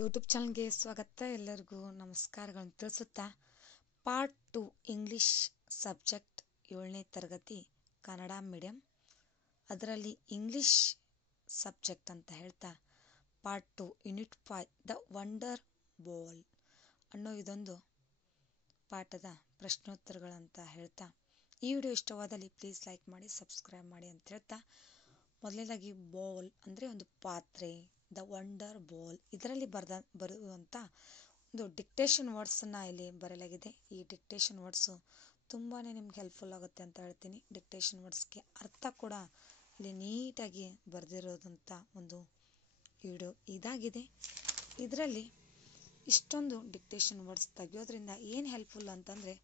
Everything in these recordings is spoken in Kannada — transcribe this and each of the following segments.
ಯೂಟ್ಯೂಬ್ ಚಾನಲ್ಗೆ ಸ್ವಾಗತ. ಎಲ್ಲರಿಗೂ ನಮಸ್ಕಾರಗಳನ್ನು ತಿಳಿಸುತ್ತಾ ಪಾರ್ಟ್ 2 ಇಂಗ್ಲಿಷ್ ಸಬ್ಜೆಕ್ಟ್ 7ನೇ ತರಗತಿ ಕನ್ನಡ ಮೀಡಿಯಂ, ಅದರಲ್ಲಿ ಇಂಗ್ಲಿಷ್ ಸಬ್ಜೆಕ್ಟ್ ಅಂತ ಹೇಳ್ತಾ part 2 unit 5 the wonder ball ಅನ್ನೋ ಇದೊಂದು ಪಾಠದ ಪ್ರಶ್ನೋತ್ತರಗಳಂತ ಹೇಳ್ತಾ, ಈ ವಿಡಿಯೋ ಇಷ್ಟವಾದಲ್ಲಿ ಪ್ಲೀಸ್ ಲೈಕ್ ಮಾಡಿ, ಸಬ್ಸ್ಕ್ರೈಬ್ ಮಾಡಿ ಅಂತ ಹೇಳ್ತಾ, ಮೊದಲನೇದಾಗಿ ಬಾಲ್ ಅಂದರೆ ಒಂದು ಪಾತ್ರೆ, ದ ವಂಡರ್ ಬಾಲ್ ಇದರಲ್ಲಿ ಬರುವಂಥ ಒಂದು ಡಿಕ್ಟೇಷನ್ ವರ್ಡ್ಸನ್ನು ಇಲ್ಲಿ ಬರೆಯಲಾಗಿದೆ. ಈ ಡಿಕ್ಟೇಷನ್ ವರ್ಡ್ಸು ತುಂಬಾ ನಿಮ್ಗೆ ಹೆಲ್ಪ್ಫುಲ್ ಆಗುತ್ತೆ ಅಂತ ಹೇಳ್ತೀನಿ. ಡಿಕ್ಟೇಷನ್ ವರ್ಡ್ಸ್ಗೆ ಅರ್ಥ ಕೂಡ ಇಲ್ಲಿ ನೀಟಾಗಿ ಬರೆದಿರೋದಂಥ ಒಂದು ವಿಡಿಯೋ ಇದಾಗಿದೆ. ಇದರಲ್ಲಿ ಇಷ್ಟೊಂದು ಡಿಕ್ಟೇಷನ್ ವರ್ಡ್ಸ್ ತೆಗೆಯೋದ್ರಿಂದ ಏನು ಹೆಲ್ಪ್ಫುಲ್ ಅಂತಂದರೆ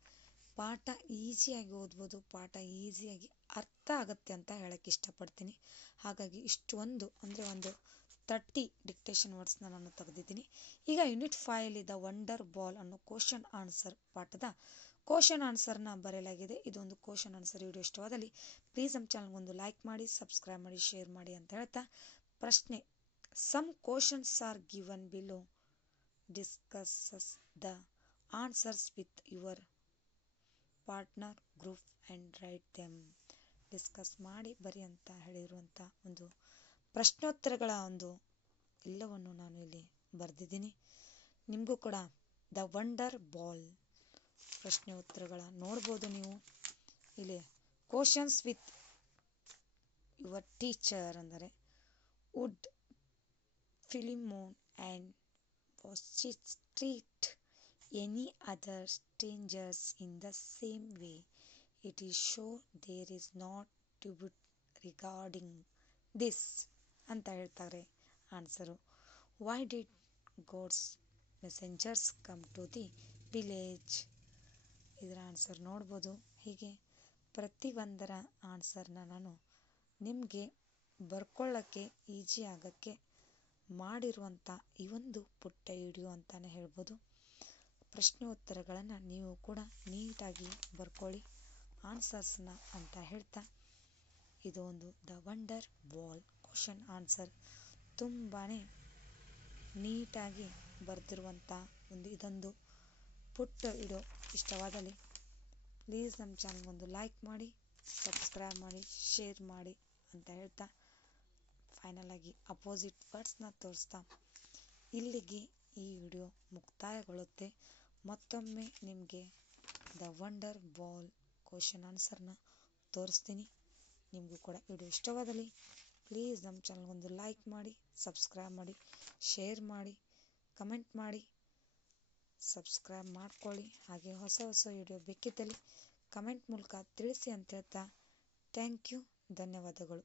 ಪಾಠ ಈಸಿಯಾಗಿ ಓದ್ಬೋದು, ಪಾಠ ಈಸಿಯಾಗಿ ಅರ್ಥ ಆಗುತ್ತೆ ಅಂತ ಹೇಳಕ್ಕೆ ಇಷ್ಟಪಡ್ತೀನಿ. ಹಾಗಾಗಿ ಇಷ್ಟೊಂದು ಅಂದರೆ ಒಂದು 30 ಡಿಕ್ಟೇಷನ್ ವರ್ಡ್ಸ್ನ ನಾನು ತೆಗೆದಿದ್ದೀನಿ. ಈಗ ಯೂನಿಟ್ 5 ದ ವಂಡರ್ ಬಾಲ್ ಅನ್ನೋ ಕ್ವಶನ್ ಆನ್ಸರ್ ಪಾಠದ ಕ್ವಶನ್ ಆನ್ಸರ್ನ ಬರೆಯಲಾಗಿದೆ. ಇದೊಂದು ಕ್ವಶನ್ ಆನ್ಸರ್ ವಿಡಿಯೋ ಇಷ್ಟವಾದಲ್ಲಿ ಪ್ಲೀಸ್ ನಮ್ಮ ಚಾನಲ್ಗೆ ಒಂದು ಲೈಕ್ ಮಾಡಿ, ಸಬ್ಸ್ಕ್ರೈಬ್ ಮಾಡಿ, ಶೇರ್ ಮಾಡಿ ಅಂತ ಹೇಳ್ತಾ, ಪ್ರಶ್ನೆ some questions are given below, discusses the answers with your partner group and write them. Discuss ಮಾಡಿ ಬರಿ ಅಂತ ಹೇಳಿರುವಂಥ ಒಂದು ಪ್ರಶ್ನೋತ್ತರಗಳ ಒಂದು ಎಲ್ಲವನ್ನು ನಾನು ಇಲ್ಲಿ ಬರೆದಿದ್ದೀನಿ. ನಿಮಗೂ ಕೂಡ ದ ವಂಡರ್ ಬಾಲ್ ಪ್ರಶ್ನೆ ಉತ್ತರಗಳ ನೋಡ್ಬೋದು ನೀವು ಇಲ್ಲಿ. ಕ್ವಶನ್ಸ್ ವಿತ್ ಯುವರ್ ಟೀಚರ್ ಅಂದರೆ would Philemon and was treat any other strangers in the same way. It is sure there is not dispute regarding this ಅಂತ ಹೇಳ್ತಾರೆ answer. Why did God's messengers come to the village? ಇದರ ಆನ್ಸರ್ ನೋಡ್ಬೋದು. ಹೀಗೆ ಪ್ರತಿಯೊಂದರ ಆನ್ಸರ್ನ ನಾನು ನಿಮಗೆ ಬರ್ಕೊಳ್ಳೋಕ್ಕೆ ಈಜಿ ಆಗೋಕ್ಕೆ ಮಾಡಿರುವಂಥ ಈ ಒಂದು ಪುಟ್ಟ ವಿಡಿಯೋ ಅಂತಲೇ ಹೇಳ್ಬೋದು. ಪ್ರಶ್ನೆ ಉತ್ತರಗಳನ್ನು ನೀವು ಕೂಡ ನೀಟಾಗಿ ಬರ್ಕೊಳ್ಳಿ ಆನ್ಸರ್ಸ್ನ ಅಂತ ಹೇಳ್ತಾ, ಇದು ಒಂದು the wonder ball question answer ತುಂಬಾ ನೀಟಾಗಿ ಬರೆದಿರುವಂಥ ಇದೊಂದು ಪುಟ್ಟ ವಿಡಿಯೋ ಇಷ್ಟವಾದಲ್ಲಿ ಪ್ಲೀಸ್ ನಮ್ಮ ಚಾನಲ್ಗೆ ಒಂದು ಲೈಕ್ ಮಾಡಿ, ಸಬ್ಸ್ಕ್ರೈಬ್ ಮಾಡಿ, ಶೇರ್ ಮಾಡಿ ಅಂತ ಹೇಳ್ತಾ, ಫೈನಲ್ ಆಗಿ ಅಪೋಸಿಟ್ ವರ್ಡ್ಸ್ನ ತೋರಿಸ್ತಾ ಇಲ್ಲಿಗೆ ಈ ವಿಡಿಯೋ ಮುಕ್ತಾಯಗೊಳ್ಳುತ್ತೆ. ಮತ್ತೊಮ್ಮೆ ನಿಮಗೆ ದ ವಂಡರ್ ಬಾಲ್ ಕ್ವಶನ್ ಆನ್ಸರ್ನ ತೋರಿಸ್ತೀನಿ. ನಿಮಗೂ ಕೂಡ ವಿಡಿಯೋ ಇಷ್ಟವಾದಲ್ಲಿ ಪ್ಲೀಸ್ ನಮ್ಮ ಚಾನಲ್ಗೊಂದು ಲೈಕ್ ಮಾಡಿ, ಸಬ್ಸ್ಕ್ರೈಬ್ ಮಾಡಿ, ಶೇರ್ ಮಾಡಿ, ಕಮೆಂಟ್ ಮಾಡಿ, ಸಬ್ಸ್ಕ್ರೈಬ್ ಮಾಡ್ಕೊಳ್ಳಿ. ಹಾಗೆ ಹೊಸ ವಿಡಿಯೋ ಬೇಕಿದ್ದಲ್ಲಿ ಕಮೆಂಟ್ ಮೂಲಕ ತಿಳಿಸಿ ಅಂತ ಹೇಳ್ತಾ, ಥ್ಯಾಂಕ್ ಯು, ಧನ್ಯವಾದಗಳು.